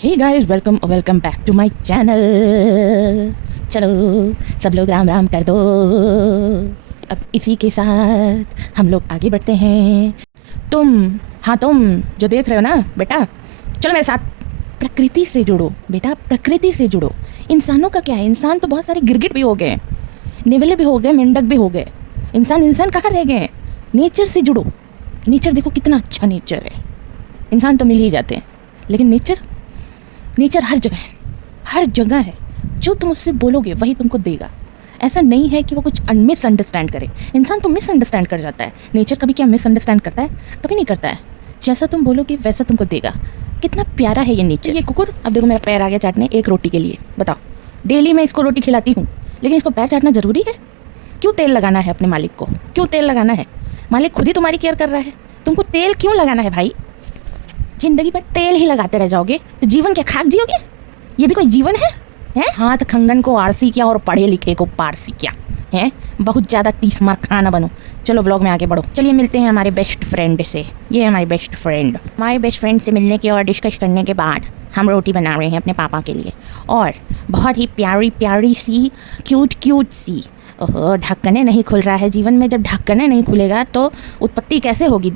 Hey guys, welcome back to my channel. चलो सब लोग राम राम कर दो। अब इसी के साथ हम लोग आगे बढ़ते हैं। तुम जो देख रहे हो ना बेटा, चलो मेरे साथ। प्रकृति से जुड़ो बेटा, प्रकृति से जुड़ो। इंसानों का क्या है, इंसान तो बहुत सारे गिरगिट भी हो गए, नेवले भी हो गए, मेंढक भी हो गए। इंसान कहाँ रह गए? नेचर से जुड़ो। नेचर देखो कितना अच्छा नेचर है। इंसान तो मिल ही जाते हैं, लेकिन नेचर हर जगह है, हर जगह है। जो तुम उससे बोलोगे वही तुमको देगा। ऐसा नहीं है कि वो कुछ मिसअंडरस्टैंड करे। इंसान तो मिसअंडरस्टैंड कर जाता है, नेचर कभी क्या मिसअंडरस्टैंड करता है? कभी नहीं करता है। जैसा तुम बोलोगे वैसा तुमको देगा। कितना प्यारा है ये नेचर। ये कुकुर, अब देखो मेरा पैर आ गया चाटने एक रोटी के लिए। बताओ, डेली मैं इसको रोटी खिलाती हूँ, लेकिन इसको पैर चाटना ज़रूरी है? क्यों तेल लगाना है अपने मालिक को? क्यों तेल लगाना है? मालिक खुद ही तुम्हारी केयर कर रहा है, तुमको तेल क्यों लगाना है भाई? जिंदगी भर तेल ही लगाते रह जाओगे तो जीवन क्या खाक जियोगे? ये भी कोई जीवन है? हाथ खंगन को आरसी क्या और पढ़े लिखे को पारसी क्या है? बहुत ज़्यादा 30 मार्क खाना बनो। चलो व्लॉग में आगे बढ़ो। चलिए मिलते हैं हमारे बेस्ट फ्रेंड से। ये है हमारी बेस्ट फ्रेंड। हमारे बेस्ट फ्रेंड से मिलने के और डिस्कस करने के बाद हम रोटी बना रहे हैं अपने पापा के लिए, और बहुत ही प्यारी प्यारी सी, क्यूट सी। ओहो, ढक्कने नहीं खुल रहा है जीवन में। जब ढक्कने नहीं खुलेगा तो उत्पत्ति कैसे होगी?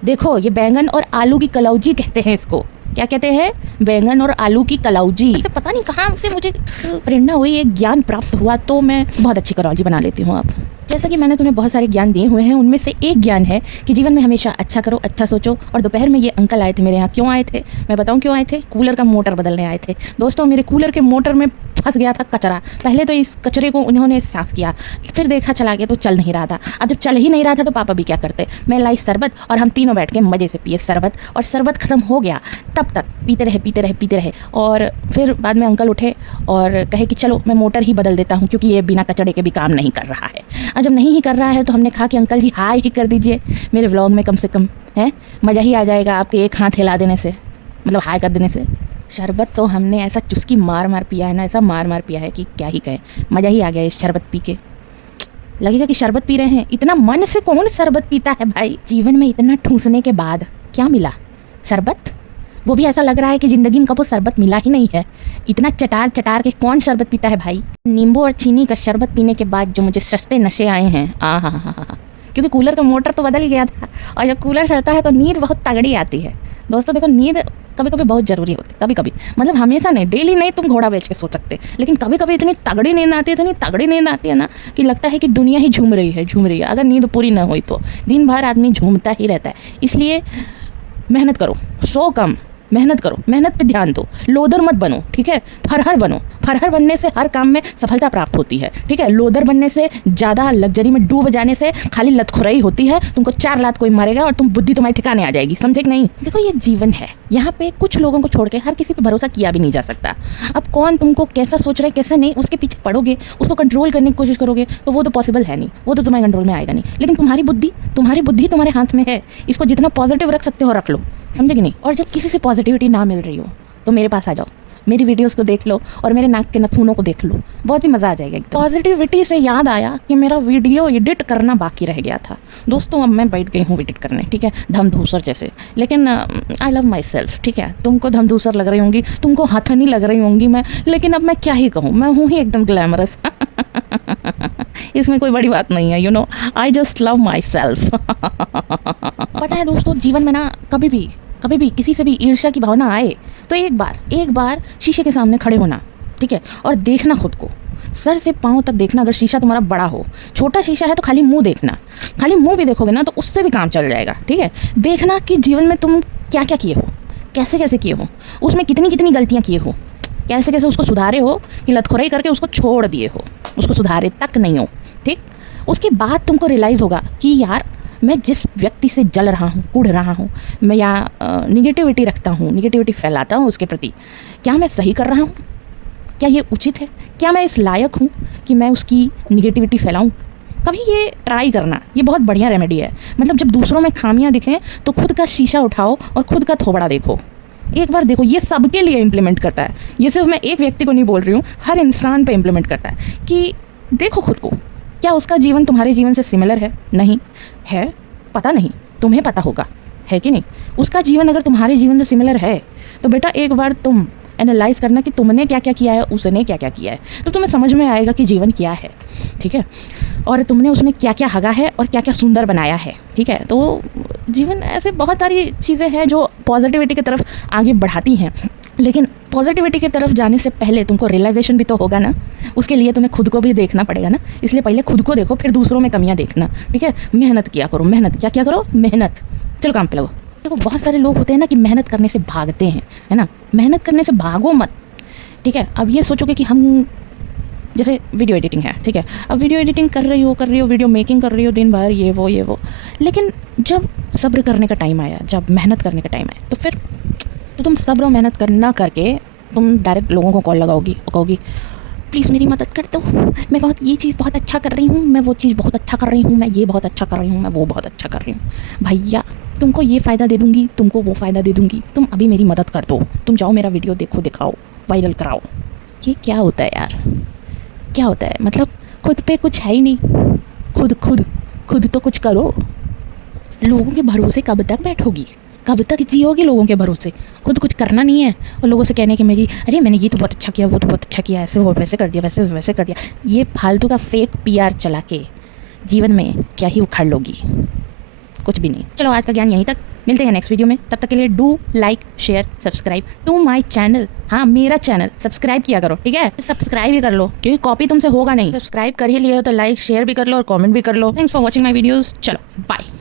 देखो ये बैंगन और आलू की कलौजी कहते हैं इसको। क्या कहते हैं? बैंगन और आलू की कलौजी। तो पता नहीं कहाँ से मुझे प्रेरणा हुई, एक ज्ञान प्राप्त हुआ, तो मैं बहुत अच्छी कलौजी बना लेती हूँ अब। जैसा कि मैंने तुम्हें बहुत सारे ज्ञान दिए हुए हैं, उनमें से एक ज्ञान है कि जीवन में हमेशा अच्छा करो, अच्छा सोचो। और दोपहर में ये अंकल आए थे मेरे यहाँ। क्यों आए थे मैं बताऊँ? क्यों आए थे? कूलर का मोटर बदलने आए थे। दोस्तों, मेरे कूलर के मोटर में फंस गया था कचरा। पहले तो इस कचरे को उन्होंने साफ़ किया, फिर देखा चला गया तो चल नहीं रहा था। अब जब चल ही नहीं रहा था तो पापा भी क्या करते, मैं लाई शरबत और हम तीनों बैठ के मज़े से पिए शरबत। और शरबत ख़त्म हो गया तब तक पीते रहे। और फिर बाद में अंकल उठे और कहे कि चलो मैं मोटर ही बदल देता हूँ, क्योंकि ये बिना कचड़े के भी काम नहीं कर रहा है। और जब नहीं ही कर रहा है तो हमने कहा कि अंकल जी हाय ही कर दीजिए मेरे व्लॉग में, कम से कम है मज़ा ही आ जाएगा आपके एक हाथ हिला देने से, मतलब हाय कर देने से। शरबत तो हमने ऐसा चुस्की मार पिया है ना, ऐसा मार पिया है कि क्या ही कहें। मज़ा ही आ गया इस शरबत पी के। लगेगा कि शरबत पी रहे हैं। इतना मन से कौन शरबत पीता है भाई? जीवन में इतना ठूसने के बाद क्या मिला? शरबत। वो भी ऐसा लग रहा है कि ज़िंदगी में कभी शरबत मिला ही नहीं है। इतना चटार के कौन शरबत पीता है भाई? नींबू और चीनी का शरबत पीने के बाद जो मुझे सस्ते नशे आए हैं, हा, क्योंकि कूलर का मोटर तो बदल ही गया था, और जब कूलर चलता है तो नींद बहुत तगड़ी आती है। दोस्तों देखो, नींद कभी कभी बहुत ज़रूरी होती है। कभी मतलब हमेशा नहीं, डेली नहीं तुम घोड़ा बेच के सो सकते, लेकिन कभी कभी इतनी तगड़ी नींद आती है ना कि लगता है कि दुनिया ही झूम रही है। अगर नींद पूरी ना हुई तो दिन भर आदमी झूमता ही रहता है। इसलिए मेहनत करो, सो कम मेहनत करो, मेहनत पे ध्यान दो, लोदर मत बनो, ठीक है? फरहर बनो। फरहर बनने से हर काम में सफलता प्राप्त होती है, ठीक है? लोदर बनने से, ज़्यादा लग्जरी में डूब जाने से खाली लतखुराई होती है। तुमको 4 लात कोई मारेगा और तुम बुद्धि तुम्हारी ठिकाने आ जाएगी। समझे कि नहीं? देखो ये जीवन है, यहाँ पे कुछ लोगों को छोड़ के हर किसी पे भरोसा किया भी नहीं जा सकता। अब कौन तुमको कैसा सोच रहा है कैसा नहीं, उसके पीछे पड़ोगे, उसको कंट्रोल करने की कोशिश करोगे तो वो तो पॉसिबल है नहीं, वो तो तुम्हारे कंट्रोल में आएगा नहीं। लेकिन तुम्हारी बुद्धि तुम्हारे हाथ में है। इसको जितना पॉजिटिव रख सकते हो रख लो, समझे कि नहीं? और जब किसी से पॉजिटिविटी ना मिल रही हो तो मेरे पास आ जाओ, मेरी वीडियोस को देख लो और मेरे नाक के नथुनों को देख लो, बहुत ही मज़ा आ जाएगा एकदम। पॉजिटिविटी से याद आया कि मेरा वीडियो एडिट करना बाकी रह गया था। दोस्तों अब मैं बैठ गई हूँ एडिट करने, ठीक है? धमधूसर जैसे, लेकिन आई लव माई सेल्फ, ठीक है? तुमको धमधूसर लग रही होंगी, तुमको हथनी लग रही होंगी मैं, लेकिन अब मैं क्या ही कहूँ, मैं हूँ ही एकदम ग्लैमरस। इसमें कोई बड़ी बात नहीं है, you know, I just love my self. पता है दोस्तों, जीवन में ना कभी भी किसी से भी ईर्ष्या की भावना आए तो एक बार शीशे के सामने खड़े होना, ठीक है? और देखना खुद को, सर से पाँव तक देखना। अगर शीशा तुम्हारा बड़ा हो, छोटा शीशा है तो खाली मुंह देखना। खाली मुंह भी देखोगे ना तो उससे भी काम चल जाएगा, ठीक है? देखना कि जीवन में तुम क्या क्या किए हो, कैसे किए हो, उसमें कितनी गलतियाँ किए हो, कैसे उसको सुधारे हो, कि लतखोराई करके उसको छोड़ दिए हो, उसको सुधारे तक नहीं हो, ठीक? उसके बाद तुमको रियलाइज़ होगा कि यार मैं जिस व्यक्ति से जल रहा हूँ, कुढ़ रहा हूँ, मैं या निगेटिविटी रखता हूँ, निगेटिविटी फैलाता हूँ उसके प्रति, क्या मैं सही कर रहा हूँ? क्या ये उचित है? क्या मैं इस लायक हूँ कि मैं उसकी निगेटिविटी फैलाऊँ? कभी ये ट्राई करना, ये बहुत बढ़िया रेमेडी है। मतलब जब दूसरों में खामियां दिखें तो खुद का शीशा उठाओ और खुद का थोबड़ा देखो, एक बार देखो। ये सबके लिए इम्प्लीमेंट करता है, ये सिर्फ मैं एक व्यक्ति को नहीं बोल रही हूँ, हर इंसान पे इम्प्लीमेंट करता है कि देखो खुद को, क्या उसका जीवन तुम्हारे जीवन से सिमिलर है? नहीं है, पता नहीं, तुम्हें पता होगा, है कि नहीं? उसका जीवन अगर तुम्हारे जीवन से सिमिलर है तो बेटा एक बार तुम एनालाइज करना कि तुमने क्या क्या किया है, उसने क्या क्या किया है, तो तुम्हें समझ में आएगा कि जीवन क्या है। ठीक है, और तुमने उसमें क्या क्या हगा है और क्या क्या सुंदर बनाया है। ठीक है, तो जीवन ऐसे बहुत सारी चीज़ें हैं जो पॉजिटिविटी की तरफ आगे बढ़ाती हैं, लेकिन पॉजिटिविटी की तरफ जाने से पहले तुमको रियलाइजेशन भी तो होगा ना, उसके लिए तुम्हें खुद को भी देखना पड़ेगा ना। इसलिए पहले खुद को देखो, फिर दूसरों में कमियां देखना। ठीक है, मेहनत किया करो, मेहनत क्या क्या करो, मेहनत। चलो काम पे लगो। देखो बहुत सारे लोग होते हैं ना कि मेहनत करने से भागते हैं, है ना। मेहनत करने से भागो मत। ठीक है, अब ये सोचोगे कि हम जैसे वीडियो एडिटिंग है, ठीक है, अब वीडियो एडिटिंग कर रही हो वीडियो मेकिंग कर रही हो दिन भर, ये वो, लेकिन जब सब्र करने का टाइम आया, जब मेहनत करने का टाइम आया, तो फिर तो तुम सब्र और मेहनत करना करके तुम डायरेक्ट लोगों को कॉल लगाओगी और कहोगी प्लीज़ मेरी मदद कर दो, मैं बहुत ये चीज़ बहुत अच्छा कर रही हूँ, मैं वो चीज़ बहुत अच्छा कर रही हूँ, मैं ये बहुत अच्छा कर रही हूँ, मैं वो बहुत अच्छा कर रही हूँ, भैया तुमको ये फ़ायदा दे दूँगी, तुमको वो फ़ायदा दे दूँगी, तुम अभी मेरी मदद कर दो, तुम जाओ मेरा वीडियो देखो, दिखाओ, वायरल कराओ। ये क्या होता है यार, क्या होता है? मतलब खुद पे कुछ है ही नहीं, खुद तो कुछ करो। लोगों के भरोसे कब तक बैठोगी, कब तक जियोगे लोगों के भरोसे? खुद कुछ करना नहीं है और लोगों से कहने कि मेरी अरे मैंने ये तो बहुत अच्छा किया, वो तो बहुत अच्छा किया, ऐसे हो वैसे कर दिया, वैसे कर दिया। ये फालतू का फेक पीआर चला के जीवन में क्या ही उखाड़ लोगी, कुछ भी नहीं। चलो आज का ज्ञान यहीं तक, मिलते हैं नेक्स्ट वीडियो में। तब तक के लिए do like share subscribe to my channel. हाँ मेरा चैनल सब्सक्राइब किया करो, ठीक है, सब्सक्राइब ही कर लो क्योंकि कॉपी तुमसे होगा नहीं। सब्सक्राइब कर ही लिए हो तो लाइक शेयर भी कर लो और कमेंट भी कर लो। Thanks for watching my videos. चलो बाय।